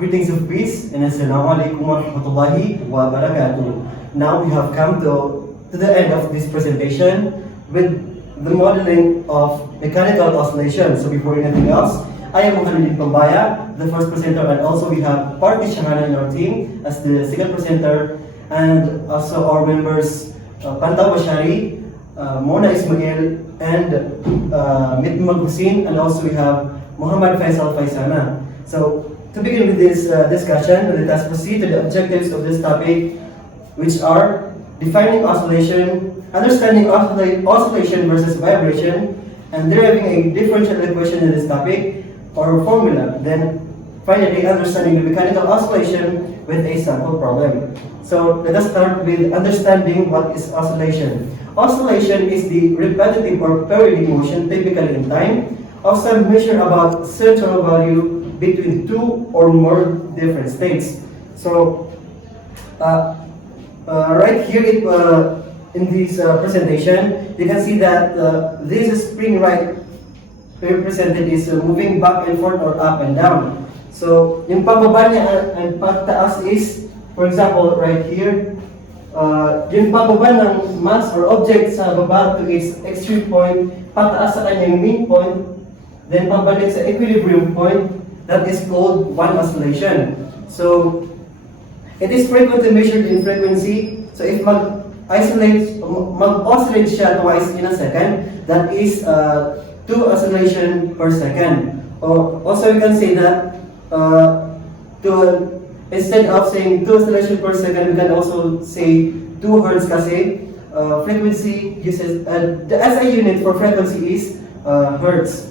Greetings of peace and assalamu alaikum wa rahmatullahi wa barakatuh. Now we have come to the end of this presentation with the modeling of mechanical oscillation. So before anything else, I am Muhalliden Pumbaya, the first presenter, and also we have Parte Shajanna in our team as the second presenter, and also our members Pantao, Bashary, Mauna, Ismael, and Mitmug, Hussein, and also we have Mohammad, Faisanah. So to begin with this discussion, let us proceed to the objectives of this topic, which are defining oscillation, understanding oscillation versus vibration, and deriving a differential equation in this topic or formula. Then finally, understanding the mechanical oscillation with a sample problem. So let us start with understanding what is oscillation. Oscillation is the repetitive or periodic motion, typically in time, of some measure about central value between two or more different states. So right here in this presentation, you can see that this spring right represented is moving back and forth or up and down. So yung pababa niya and pagtaas is, for example, right here, yung pababa ng mass or object sa baba to its extreme point, pataas sa kanyang mean point, then pabalik sa equilibrium point. That is called one oscillation. So it is frequently measured in frequency. So if mag-oscillate siya twice in a second, that is 2 oscillation per second. Or also you can say that instead of saying 2 oscillation per second, you can also say 2 hertz kasi frequency uses the SI unit for frequency is hertz.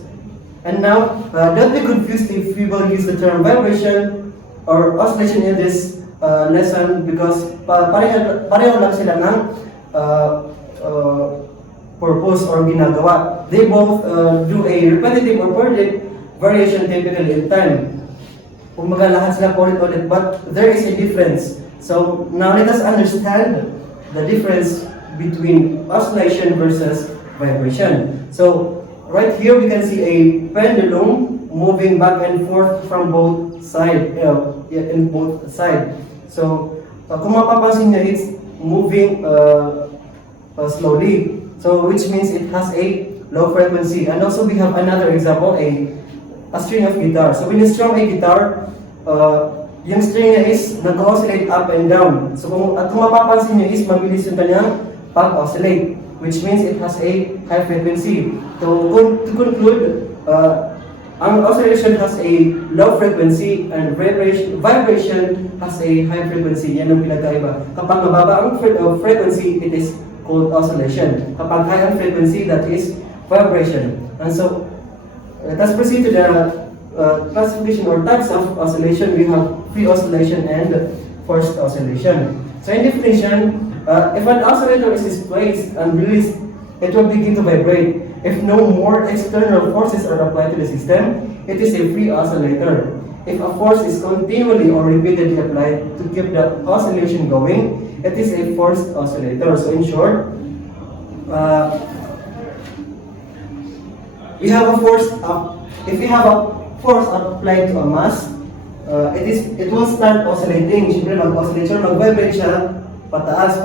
And now, don't be confused if we will use the term vibration or oscillation in this lesson, because pareho lang sila ng purpose or ginagawa. They both do a repetitive or periodic variation typically in time. Kumbaga lahat sila ulit-ulit, but there is a difference. So now let us understand the difference between oscillation versus vibration. So right here we can see a pendulum moving back and forth from both sides, in both sides. So kung mapapansin niyo, it's moving slowly. So which means it has a low frequency. And also we have another example, a string of guitar. So when you strum a guitar, yung string niya is nag-oscillate up and down. So kung mapapansin niyo is mabilis yung kanyang pag-oscillate, which means it has a high frequency. To conclude, ang oscillation has a low frequency and vibration has a high frequency. Yan ang pinagkaiba. Kapag mababa ang frequency, it is called oscillation. Kapag high ang frequency, that is vibration. And so, let us proceed to the classification or types of oscillation. We have free oscillation and forced oscillation. So in definition, if an oscillator is placed and released, it will begin to vibrate. If no more external forces are applied to the system, it is a free oscillator. If a force is continually or repeatedly applied to keep the oscillation going, it is a forced oscillator. So in short, we have a force. If we have a force applied to a mass, it will start oscillating. Siyempre mag-oscillator, mag-vibrate siya pataas,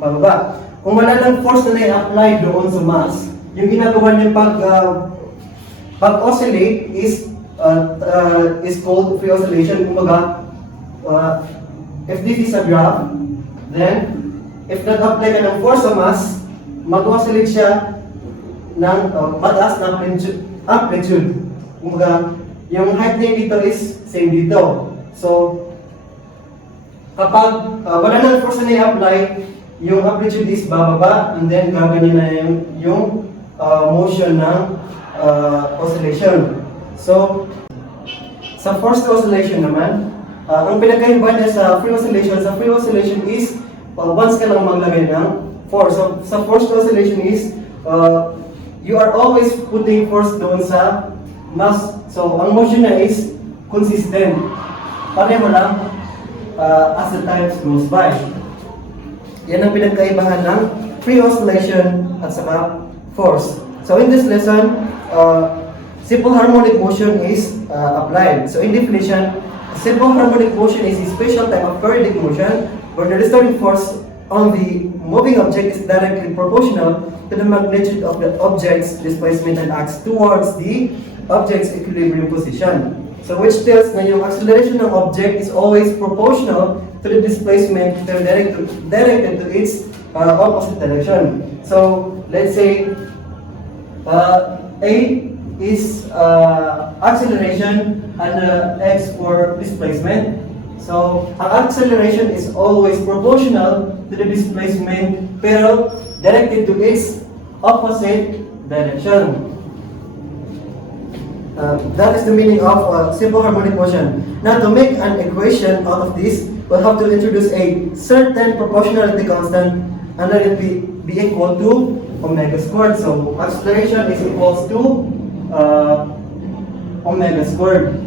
pababa. Kung wala lang force na na-apply doon sa mass, yung ginagawa niya pag-oscillate is called free oscillation. Kumbaga, if this is a graph, then if nag-apply ka ng force sa mass, mag-oscillate siya ng mataas na amplitude. Kumbaga, yung height niya dito is same dito. So, kapag wala nang force na i-apply, yung amplitude is bababa, and then gaganyan na yung motion ng oscillation. So, sa forced oscillation naman, ang pinagkaiba niya sa free oscillation is once ka lang maglagay ng force. So, sa forced oscillation is you are always putting force doon sa mass. So, ang motion niya is consistent. Pareho lang as the time goes by. Yan ang pinagkaibahan ng free oscillation at saka force. So in this lesson, simple harmonic motion is applied. So in definition, Simple harmonic motion is a special type of periodic motion where the restoring force on the moving object is directly proportional to the magnitude of the object's displacement and acts towards the object's equilibrium position. So which tells na yung acceleration ng object is always proportional to the displacement directed to its opposite direction. So let's say A is acceleration and x for displacement. So ang acceleration is always proportional to the displacement pero directed to its opposite direction. That is the meaning of simple harmonic motion. Now to make an equation out of this, we'll have to introduce a certain proportionality constant and let it be equal to omega squared. So acceleration is equals to omega squared.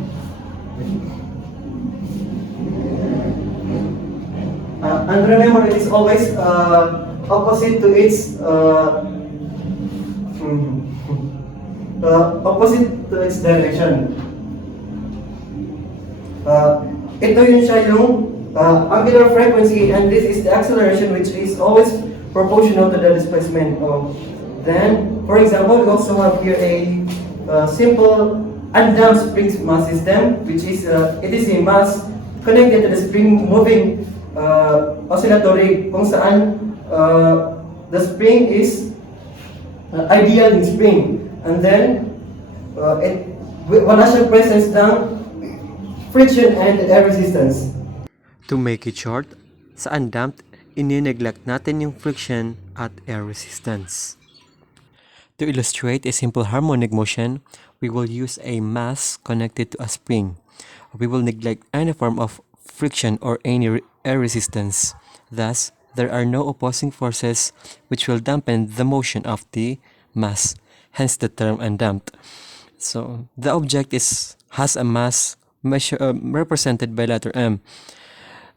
And remember, it is always opposite to its opposite to its direction. Ito yun siya yung angular frequency, and this is the acceleration which is always proportional to the displacement. Then, for example, we also have here a simple undamped spring mass system, which is it is a mass connected to the spring moving oscillatory kung saan the spring is ideal in spring, and then wala siyang presence ng friction and air resistance. To make it short, sa undamped, ini-neglect natin yung friction at air resistance. To illustrate a simple harmonic motion, we will use a mass connected to a spring. We will neglect any form of friction or any air resistance. Thus, there are no opposing forces which will dampen the motion of the mass, hence the term undamped. So, the object has a mass represented by letter M.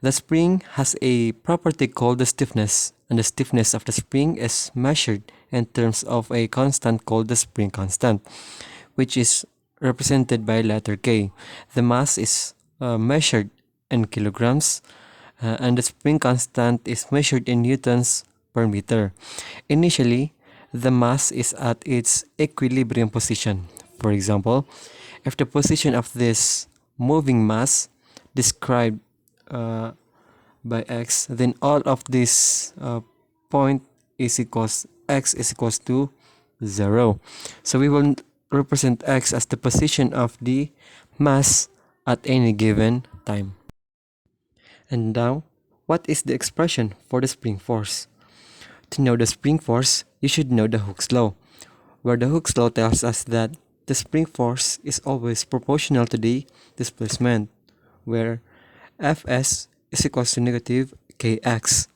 The spring has a property called the stiffness, and the stiffness of the spring is measured in terms of a constant called the spring constant, which is represented by letter K. The mass is measured in kilograms, and the spring constant is measured in newtons per meter. Initially, the mass is at its equilibrium position. For example, if the position of this moving mass described by x, then all of this point x is equals to 0. So we will represent x as the position of the mass at any given time. And now, what is the expression for the spring force? To know the spring force, you should know the Hooke's law, where the Hooke's law tells us that the spring force is always proportional to the displacement, where Fs is equals to negative Kx.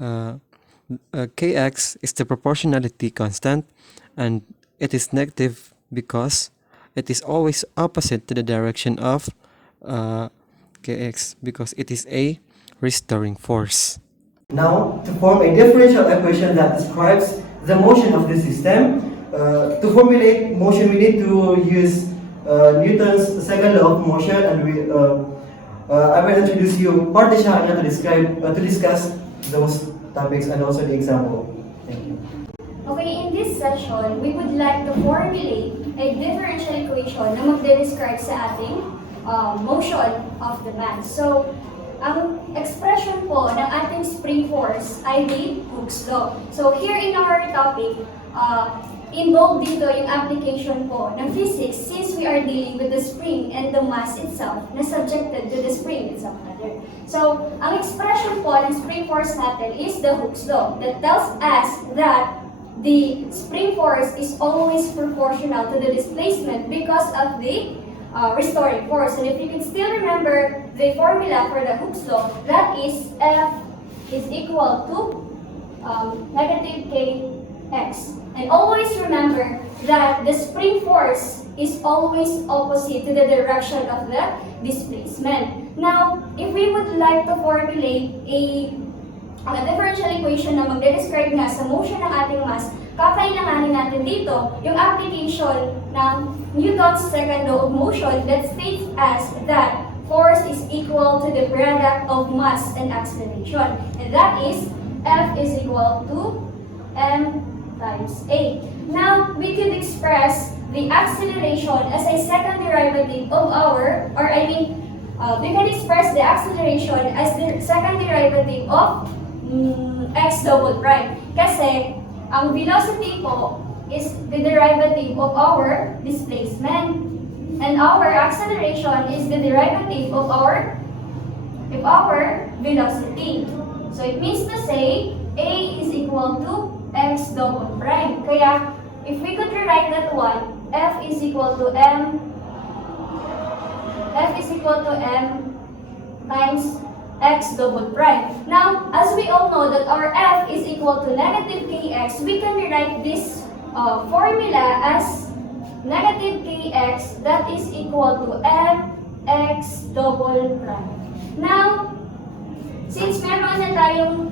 Kx is the proportionality constant, and it is negative because it is always opposite to the direction of Kx, because it is a restoring force. Now, to form a differential equation that describes the motion of the system, to formulate motion we need to use Newton's second law of motion, and I will introduce you Parte Shajanna to discuss those topics and also the example. Thank you. Okay, in this session, we would like to formulate a differential equation na magde-describe sa ating motion of the mass. So, ang expression po ng ating spring force ay the Hooke's law. So, here in our topic, involved dito yung application po ng physics since we are dealing with the spring and the mass itself na subjected to the spring itself. So, ang expression po ng spring force natin is the Hooke's law that tells us that the spring force is always proportional to the displacement because of the restoring force. And if you can still remember the formula for the Hooke's law, that is F is equal to negative Kx. And always remember that the spring force is always opposite to the direction of the displacement. Now, if we would like to formulate a differential equation na magde-describe nga sa motion ng ating mass, kakailanganin natin dito yung application ng Newton's second law of motion that states as that force is equal to the product of mass and acceleration. And that is F is equal to M times A. Now, we could express the acceleration as a second derivative of we can express the acceleration as the second derivative of x double prime. Kasi, ang velocity po is the derivative of our displacement. And our acceleration is the derivative of our velocity. So, it means to say, A is equal to x double prime. Kaya, if we could rewrite that one, F is equal to M times x double prime. Now, as we all know that our F is equal to negative kx, we can rewrite this formula as negative kx that is equal to mx double prime. Now, since meron na tayong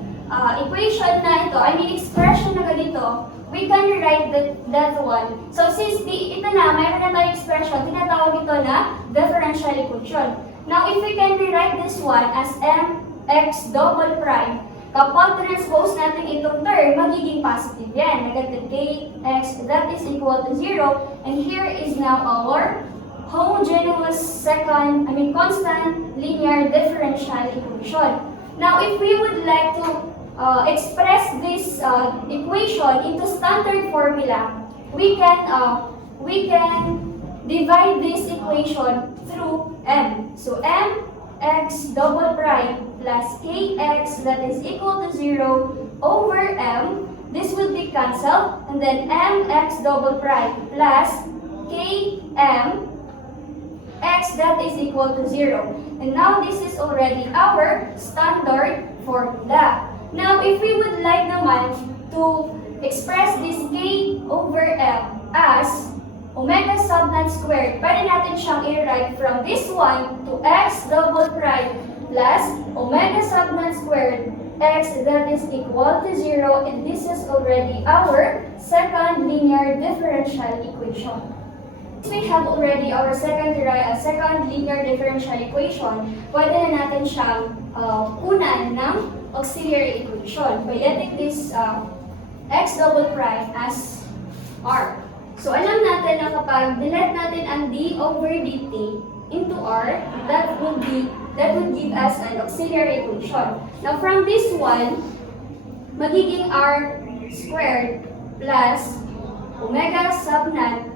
equation na ito, expression na ganito, we can rewrite that one. So, since ito na, mayroon na tayong expression, tinatawag ito na differential equation. Now, if we can rewrite this one as mx double prime, kapag transpose natin itong term, magiging positive yan. Negative kx, that is equal to 0. And here is now our homogeneous constant linear differential equation. Now, if we would like to express this equation into standard formula, we can divide this equation through m. So mx double prime plus kx that is equal to 0 over m. This will be cancelled, and then mx double prime plus km x that is equal to 0. And now this is already our standard formula. Now, if we would like naman to express this k over m as omega subnat squared, pwede natin siyang i-write from this one to x double prime plus omega subnat squared x that is equal to 0, and this is already our second linear differential equation. We have already our second linear differential equation, pwede na natin siyang kunan ng auxiliary equation by letting this x double prime as r. So, alam natin na kapag delete natin ang d over dt into r, that would give us an auxiliary equation. Now, from this one, magiging r squared plus omega subnat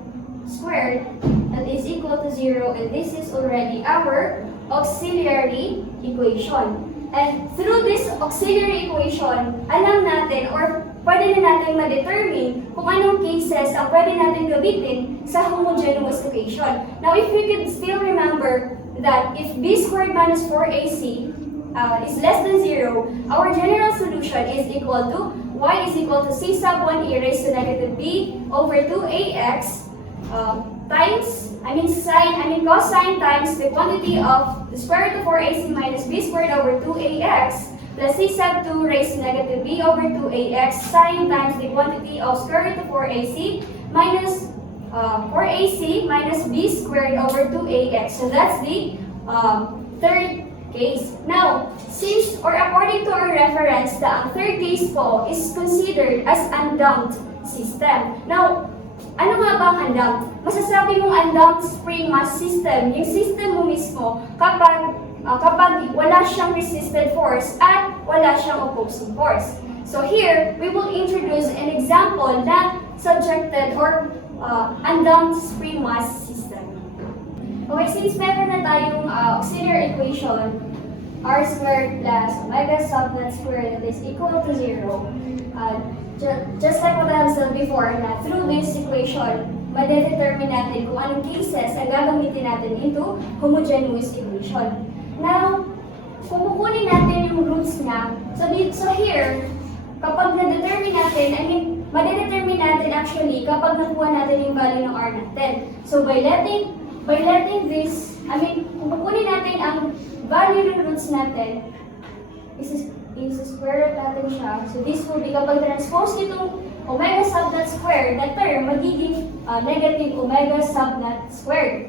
squared that is equal to 0, and this is already our auxiliary equation. And through this auxiliary equation, alam natin or pwede na natin ma-determine kung anong cases ang pwede natin gamitin sa homogeneous equation. Now, if we could still remember that if b squared minus 4ac is less than 0, our general solution is equal to y is equal to c sub 1e raised to negative b over 2ax cosine times the quantity of the square root of 4ac minus b squared over 2ax plus c sub 2 raised to negative b over 2ax sine times the quantity of square root of 4ac minus 4ac minus b squared over 2ax. So that's the third case. Now, since or according to our reference, the third case po is considered as undamped system. Now, ano nga ba ang undamped? Masasabi mong undamped spring mass system, yung system mo mismo kapag wala siyang resisted force at wala siyang opposing force. So here, we will introduce an example na subjected or undamped spring mass system. Okay, since meron na tayong auxiliary equation, r squared plus omega subnat squared that is equal to 0, just like what I said before, na through this equation, madedetermine natin kung anong cases ang gagamitin natin into homogeneous equation. Now, kung kukunin natin yung roots niya, so here, kapag na-determine natin, madedetermine natin actually kapag nakuha natin yung value ng r natin. So by letting this, kung kukunin natin ang value ng roots natin, is square root natin siya. So this will be, kapag transpose nitong omega subnat squared, that term magiging negative omega subnat squared.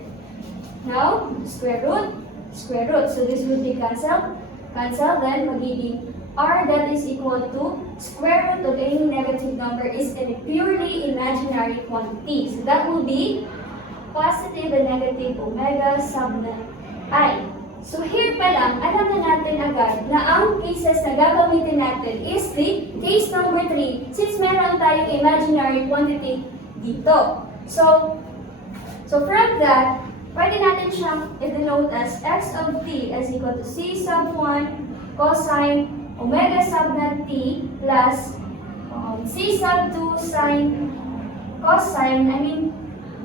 Now, square root square root. So this would be cancelled. Then magiging r that is equal to square root of any negative number is a purely imaginary quantity. So that will be positive and negative omega subnet I. So here pa lang, alam na natin agad na ang cases na gagamitin natin is the case number 3 since meron tayong imaginary quantity dito. So from that, pwede natin siyang i-denote as x of t is equal to c sub 1 cosine omega subnet t plus c sub 2 sine cosine,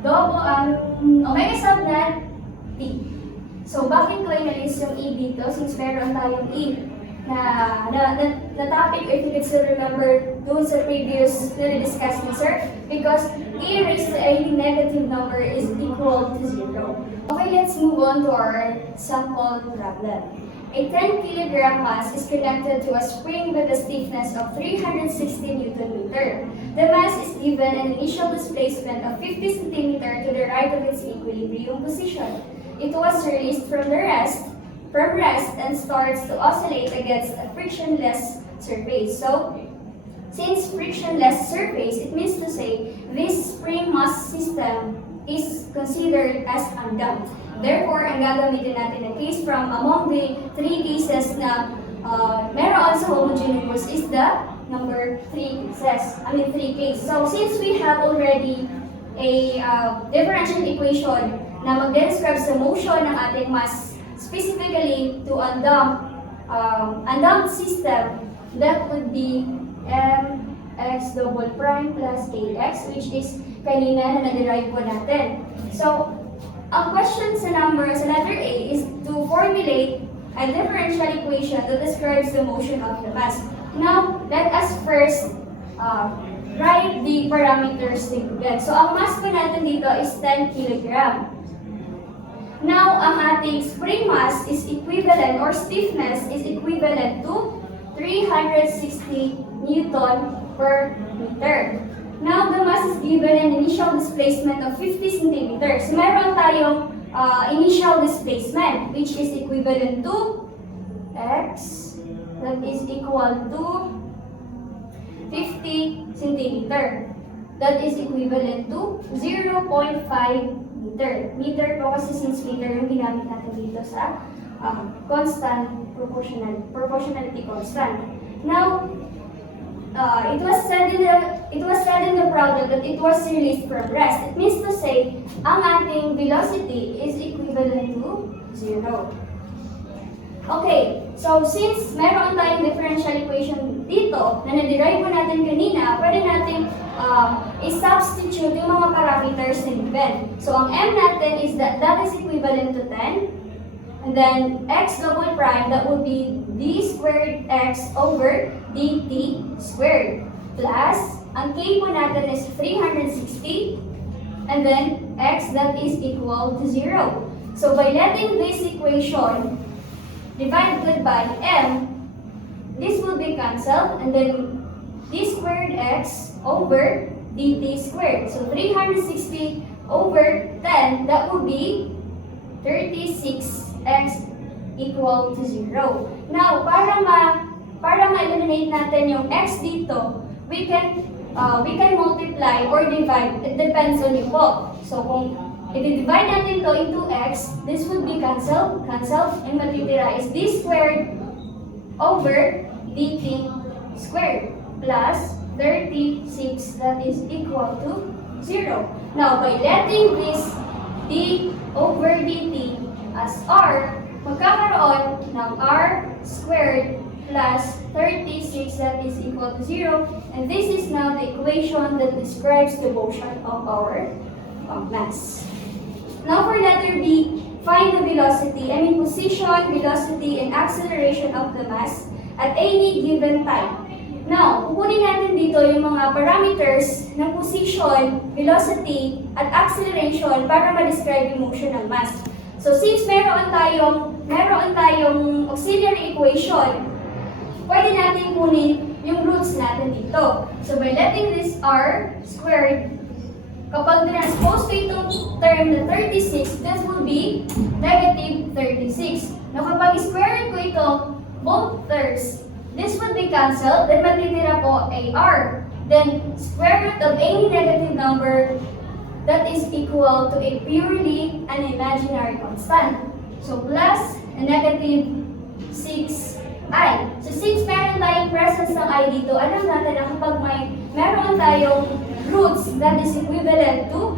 omega subnet t. So, bakit ko inalis yung e dito since meron tayong e na topic, if you can still remember dun sa previous na-discuss ni sir, because e raised to any negative number is equal to 0. Okay, let's move on to our sample problem. A 10 kilogram mass is connected to a spring with a stiffness of 360 Newton-meter. The mass is given an initial displacement of 50 cm to the right of its equilibrium position. It was released from rest and starts to oscillate against a frictionless surface. So, since frictionless surface, it means to say this spring mass system is considered as undamped. Therefore, ang gagamitin natin na case from among the 3 cases na meron sa homogeneous is the number 3 case. So, since we have already a differential equation na mag-describe sa motion ng ating mass specifically to undamped system, that would be mx double prime plus ax, which is kanina na na-derive po natin. So, ang question sa letter A is to formulate a differential equation that describes the motion of the mass. Now, let us first write the parameters given. So, ang mass po natin dito is 10 kg. Now, ang ating spring mass is equivalent, or stiffness is equivalent to 360 Newton per meter. Now, the mass is given an initial displacement of 50 centimeters. So, meron tayong initial displacement, which is equivalent to x, that is equal to 50 centimeter. That is equivalent to 0.5 meter. Meter po kasi since meter yung ginamit natin dito sa constant proportionality constant. Now, it was said in the problem that it was released from rest. It means to say, ang ating velocity is equivalent to 0. Okay, so since meron tayong differential equation dito na na-derive natin kanina, pwede natin i-substitute yung mga parameters na given. So ang m natin is that is equivalent to 10. And then x double prime, that would be d squared x over dt squared. Plus, ang k po natin is 360. And then x that is equal to 0. So by letting this equation divided by m, this will be cancelled. And then d squared x over dt squared. So 360 over 10, that would be 36x equal to 0. Now, para ma-eliminate natin yung x dito, we can multiply or divide. It depends on you po. So, kung i-divide natin to into x, this would be cancelled, and matitira is d squared over dt squared plus 36, that is equal to 0. Now, by letting this d over dt as r, magkakaroon ng r squared plus 36, that is equal to 0. And this is now the equation that describes the motion of our mass. Now for letter B, find the velocity, position, velocity, and acceleration of the mass at any given time. Now, kukunin natin dito yung mga parameters ng position, velocity, at acceleration para ma-describe yung motion ng mass. So, since meron tayong auxiliary equation, pwede natin kunin yung roots natin dito. So, by letting this r squared kapag transpose ko itong term na 36, this will be negative 36. Now, kapag square root ko ito, both terms, this would be cancelled, then matitira po ay r. Then, square root of any negative number that is equal to a purely an imaginary constant. So, plus a negative 6i. So, since meron tayong presence ng i dito, alam natin na kapag meron tayong roots that is equivalent to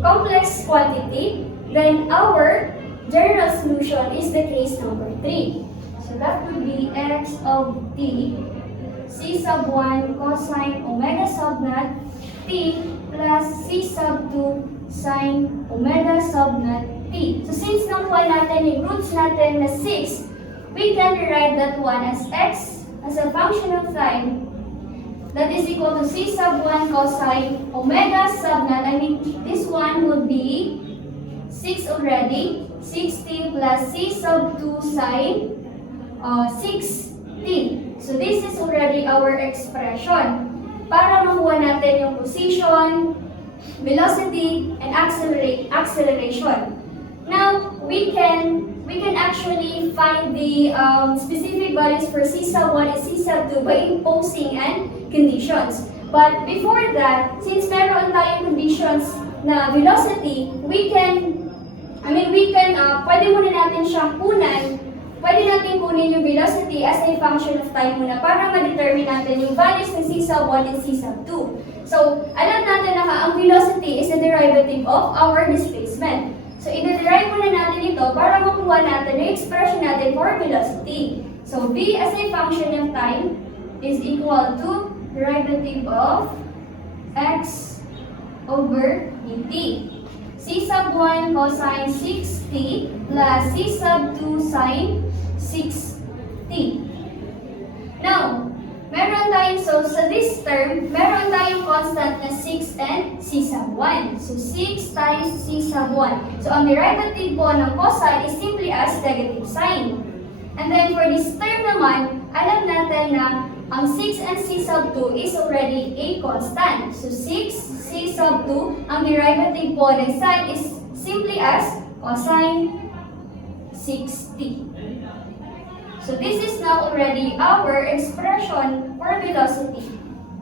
complex quantity, then our general solution is the case number 3. So, that would be x of t c sub 1 cosine omega sub naught t plus c sub 2 sine omega sub naught t. So since nakuha natin yung roots natin na 6, we can rewrite that one as x as a function of time that is equal to c sub 1 cosine omega sub naught. I mean, this one would be 6 already. 6t plus c sub 2 sine 6t. So this is already our expression para makuha natin yung position, velocity, and acceleration. Now, we can actually find the specific values for C sub 1 and C sub 2 by imposing and conditions. But before that, since meron tayong conditions na velocity, pwede muna natin siyang pwede natin kunin yung velocity as a function of time muna para ma-determine natin yung values ng C sub 1 and C sub 2. So, alam natin na ang velocity is the derivative of our displacement. So, i-derive muna natin ito para makuha natin yung expression natin for velocity. So, v as a function of time is equal to derivative of x over dt. C sub 1 cosine 6t plus C sub 2 sine 6t. Now, sa this term, meron tayong constant na 6 and C sub 1. So, 6 times C sub 1. So, ang derivative po ng cosine is simply as negative sign. And then, for this term naman, alam natin na ang 6 and C sub 2 is already a constant. So, 6 C sub 2, ang derivative po ng sign is simply as cosine 6t. So this is now already our expression for velocity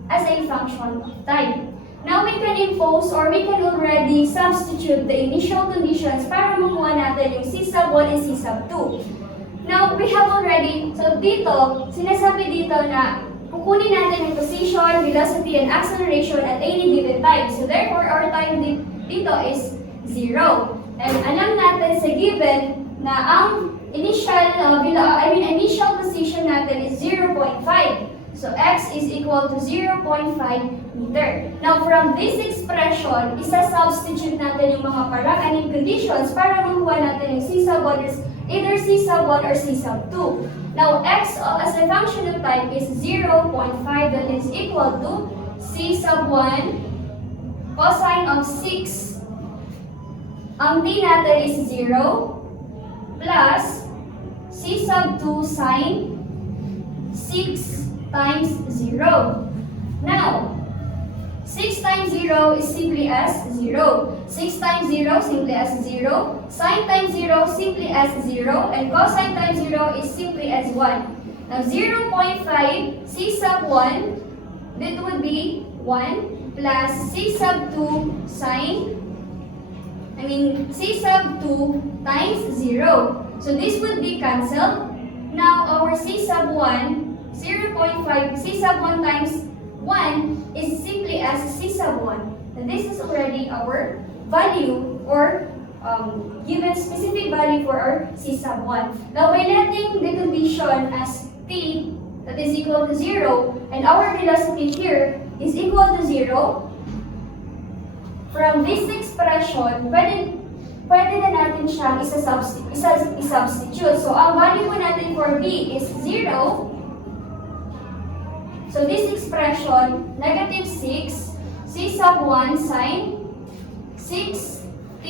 as a function of time. Now we can impose or we can already substitute the initial conditions para makuha natin yung C sub 1 and C sub 2. Now we have already, so dito, sinasabi dito na kukunin natin yung position, velocity, and acceleration at any given time. So therefore, our time dito is 0. And alam natin sa given na ang initial position natin is 0.5. So x is equal to 0.5 meter. Now from this expression, isa-substitute natin yung mga parang-aning conditions para makuha natin yung C sub 1 is either C sub 1 or C sub 2. Now x as a function of time is 0.5, that is equal to C sub 1 cosine of 6. Ang t natin is 0 plus C sub 2 sine 6 times 0. Now, 6 times 0 is simply as 0. 6 times 0 simply as 0. Sine times 0 simply as 0. And cosine times 0 is simply as 1. Now, 0.5 C sub 1, that would be 1 plus C sub 2 sine, C sub 2 times 0. So this would be cancelled. Now our C sub 1, 0.5, C sub 1 times 1 is simply as C sub 1. And this is already our value or given specific value for our C sub 1. Now by letting the condition as t that is equal to 0 and our velocity here is equal to 0, from this expression, pwede na natin siyang isa-substitute. So, ang value po natin for b is 0. So, this expression, negative 6, C sub 1 sine 6t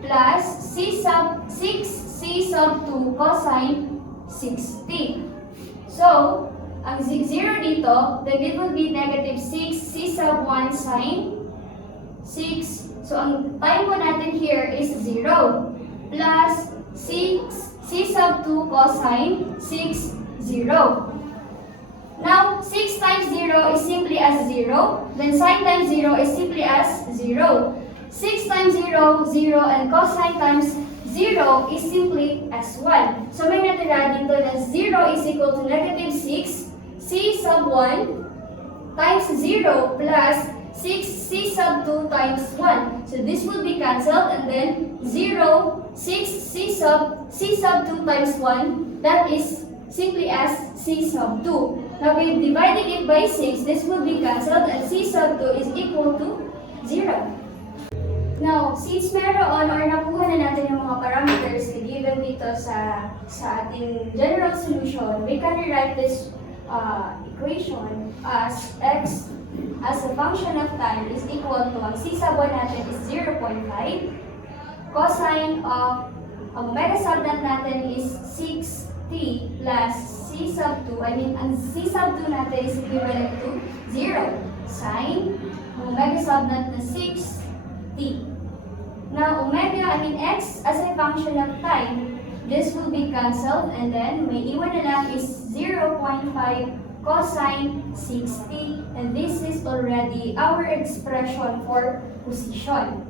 plus C sub 6, C sub 2 cosine 6t. So, ang 0 dito, then it will be negative 6, C sub 1 sine 6. So, ang time po natin here is 0 plus 6 C sub 2 cosine 6, 0. Now, 6 times 0 is simply as 0. Then sine times 0 is simply as 0. 6 times 0, 0. And cosine times 0 is simply as 1. So, may natira dito na 0 is equal to negative 6 C sub 1 times 0 plus 6 C sub 2 times 1. So this will be cancelled and then 0, 6 C sub 2 times 1, that is simply as C sub 2. Now if dividing it by 6, this will be cancelled and C sub 2 is equal to 0. Now, since meron or nakuha na natin yung mga parameters na given dito sa ating general solution, we can rewrite this equation as x as a function of time is equal to, ang C sub 1 natin is 0.5, cosine of omega sub natin is 6t plus C sub 2, ang C sub 2 natin is equivalent to 0, sine omega sub natin na 6t. Now, x as a function of time, this will be cancelled and then may iwan na lang is 0.5 cosine 60, and this is already our expression for position.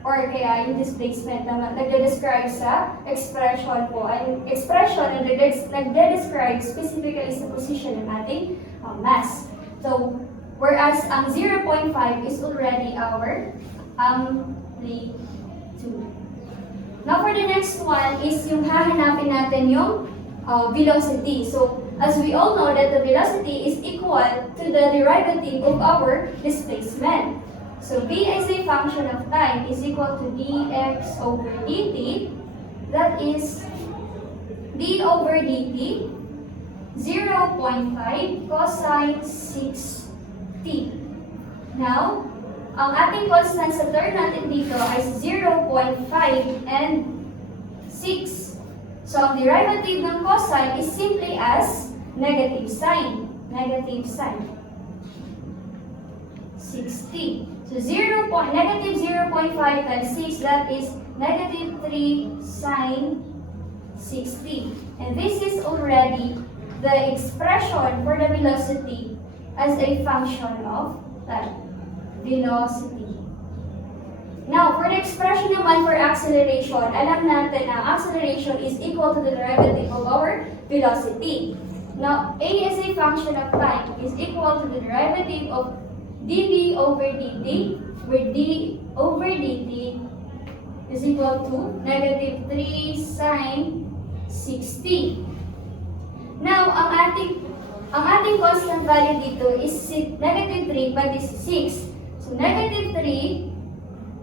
Or kaya yung displacement na nagde-describe sa expression po. Ang expression na nagde-describe specifically sa position ng ating mass. So, whereas ang 0.5 is already our amplitude. Now, for the next one is yung hahanapin natin yung velocity. So, as we all know that the velocity is equal to the derivative of our displacement. So, v as a function of time is equal to dx over dt. That is d over dt 0.5 cosine 6t. Now, ang ating constant sa term natin dito ay 0.5 and 6. So, ang derivative ng cosine is simply as negative sign. 60. So, negative 0.5 times 6, that is negative 3 sine 60. And this is already the expression for the velocity as a function of that velocity. Now, for the expression naman for acceleration, alam natin na acceleration is equal to the derivative of our velocity. Now, a as a function of time is equal to the derivative of dv over dt, where d over dt is equal to negative 3 sine 60. Now, ang ating constant value dito is negative 3, but is 6. So, negative 3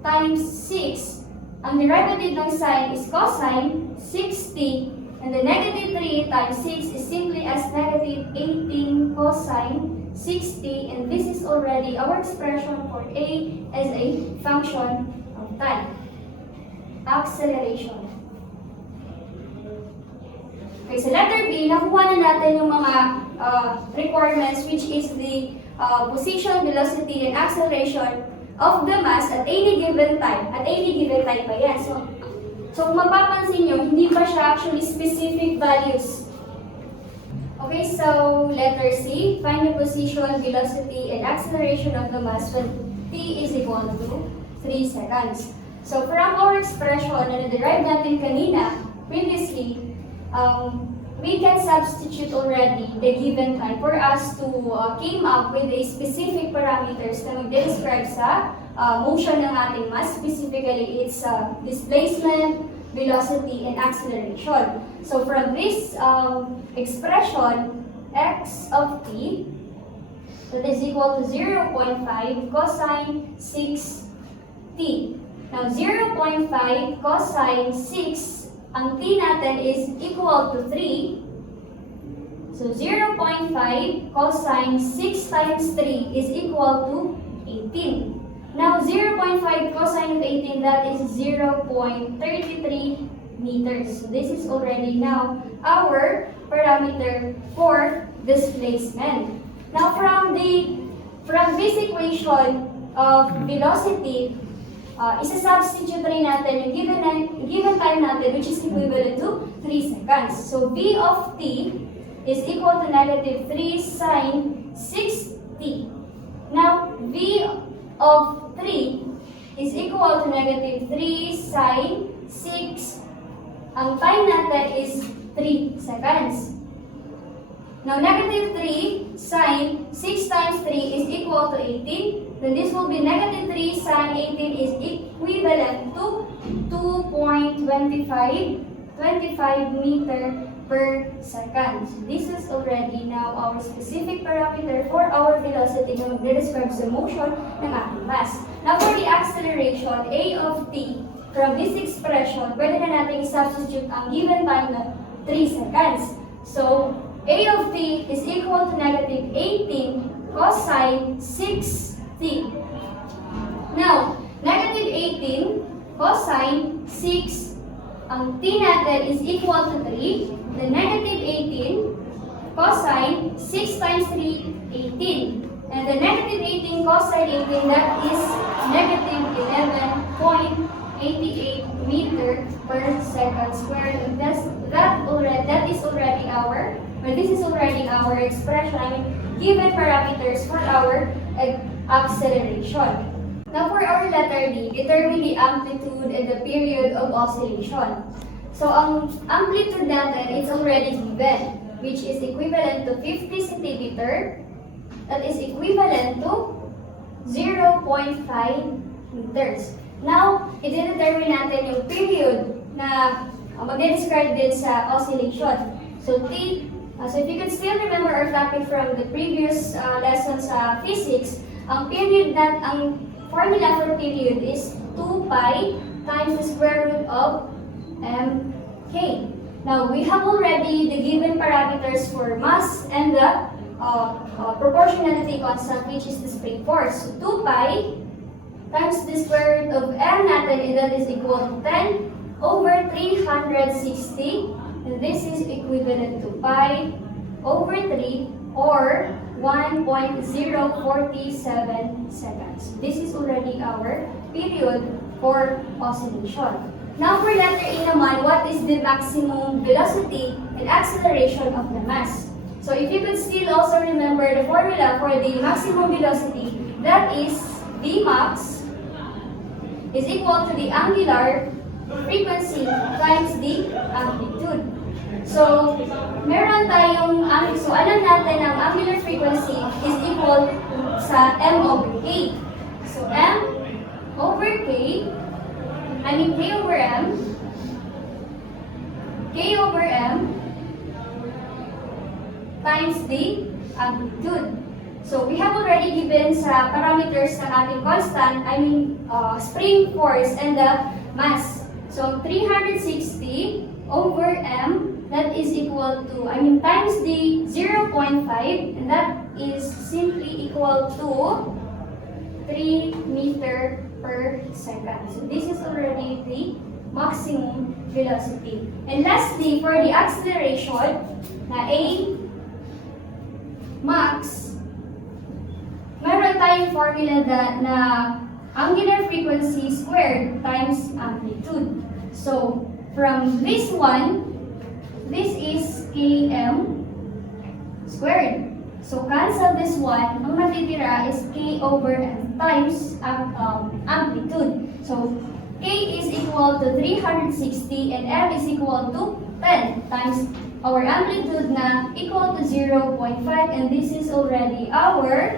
times 6, ang derivative ng sine is cosine 60, and the negative 3 times 6 is simply as negative 18 cosine 60, and this is already our expression for a as a function of time. Acceleration. Okay, sa letter B, nakuha na natin yung mga requirements, which is the position, velocity, and acceleration of the mass at any given time. At any given time pa yan. So kung mapapansin nyo, hindi pa siya actually specific values. Okay, so letter C, find the position, velocity, and acceleration of the mass when t is equal to 3 seconds. So from our expression na na-derive natin kanina, previously, we can substitute already the given time for us to came up with a specific parameters na mag-describe sa motion ng ating mass. Specifically, it's displacement, velocity, and acceleration. So from this expression, x of t, that is equal to 0.5 cosine 6t. Now, 0.5 cosine 6, ang t natin is equal to 3. So, 0.5 cosine 6 times 3 is equal to 18. Now, 0.5 cosine of 18, that is 0.33 meters. So, this is already now our parameter for displacement. Now, from from this equation of velocity, isa-substitute rin natin yung given time natin, which is equivalent to 3 seconds. So v of t is equal to negative 3 sine 6t. Now, v of 3 is equal to negative 3 sine 6. Ang time natin is 3 seconds. Now, negative 3 sine 6 times 3 is equal to 18. Then this will be negative 3 sine 18 is equivalent to 2.25 meter per second. So this is already now our specific parameter for our velocity na mag-describe the motion ng ating mass. Now for the acceleration, a of t, from this expression, pwede na natin i-substitute ang given time na 3 seconds. So, a of t is equal to negative 18 cosine 6t. Now, negative 18 cosine 6, ang t natin is equal to 3. The negative 18 cosine 6 times 3, 18. And the negative 18 cosine 18, that is negative 11.88 meter per second squared. And this is already our expression, given parameters for our acceleration. Now for our letter D, determine the amplitude and the period of oscillation. So ang amplitude natin, it's already given, which is equivalent to 50 centimeter. That is equivalent to 0.5 meters. Now, i-determine natin yung period na mag-describe din sa oscillation. So if you can still remember our topic from the previous lesson sa physics, ang formula for period is 2 pi times the square root of mk. Now, we have already the given parameters for mass and the proportionality constant, which is the spring force. So 2 pi times the square root of m natin, and that is equal to 10 over 360. And this is equivalent to pi over 3 or 1.047 seconds. This is already our period for oscillation. Now for letter A naman, what is the maximum velocity and acceleration of the mass? So if you could still also remember the formula for the maximum velocity, that is V max is equal to the angular frequency times the amplitude. So meron tayong, so alam natin ang angular frequency is equal sa m over k. So m over k, k over m times the amplitude. So we have already given sa parameters ng ating constant, spring force and the mass. So 360 over m, that is equal to, times the 0.5, and that is simply equal to 3 meter per second. So this is already the maximum velocity. And lastly, for the acceleration, na A max, meron tayong formula na angular frequency squared times amplitude. So from this one, this is km squared. So cancel this one, ang matitira is k over m times amplitude. So k is equal to 360 and m is equal to 10 times our amplitude na equal to 0.5, and this is already our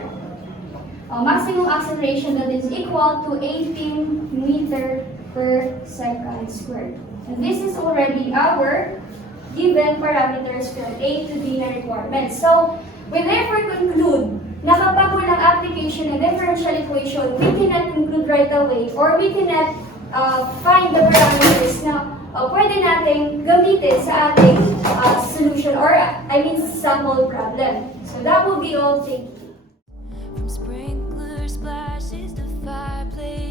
maximum acceleration, that is equal to 18 meter per second squared. And this is already our given parameters from A to B na requirements. So, we therefore conclude na kapag walang application ng differential equation, we cannot conclude right away, or we cannot find the parameters na pwede nating gamitin sa ating solution, or sample problem. So that will be all. Thank you. From sprinkler splashes to fireplace.